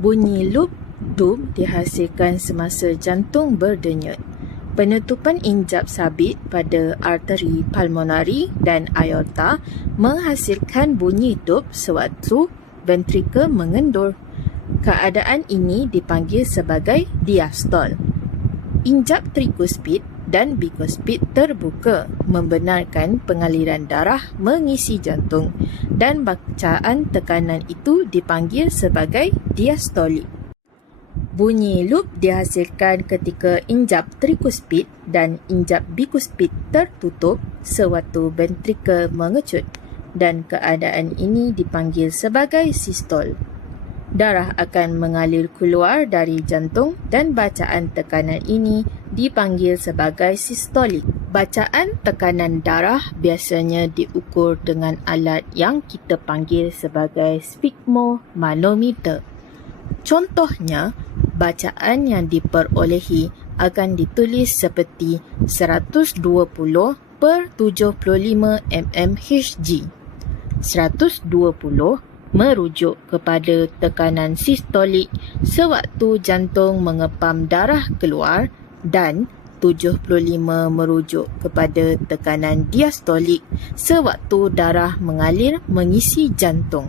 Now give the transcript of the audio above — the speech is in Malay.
Bunyi loop dub dihasilkan semasa jantung berdenyut. Penutupan injap sabit pada arteri pulmonari dan aorta menghasilkan bunyi dub sewaktu ventrikel mengendur. Keadaan ini dipanggil sebagai diastol. Injap trikuspid dan bikuspid terbuka membenarkan pengaliran darah mengisi jantung dan bacaan tekanan itu dipanggil sebagai diastolik. Bunyi loop dihasilkan ketika injap trikuspid dan injap bikuspid tertutup sewaktu ventrikel mengecut dan keadaan ini dipanggil sebagai sistol darah akan mengalir keluar dari jantung dan bacaan tekanan ini dipanggil sebagai sistolik. Bacaan tekanan darah biasanya diukur dengan alat yang kita panggil sebagai sphygmomanometer. Contohnya, bacaan yang diperolehi akan ditulis seperti 120 per 75 mmHg. 120 merujuk kepada tekanan sistolik sewaktu jantung mengepam darah keluar dan 75 merujuk kepada tekanan diastolik sewaktu darah mengalir mengisi jantung.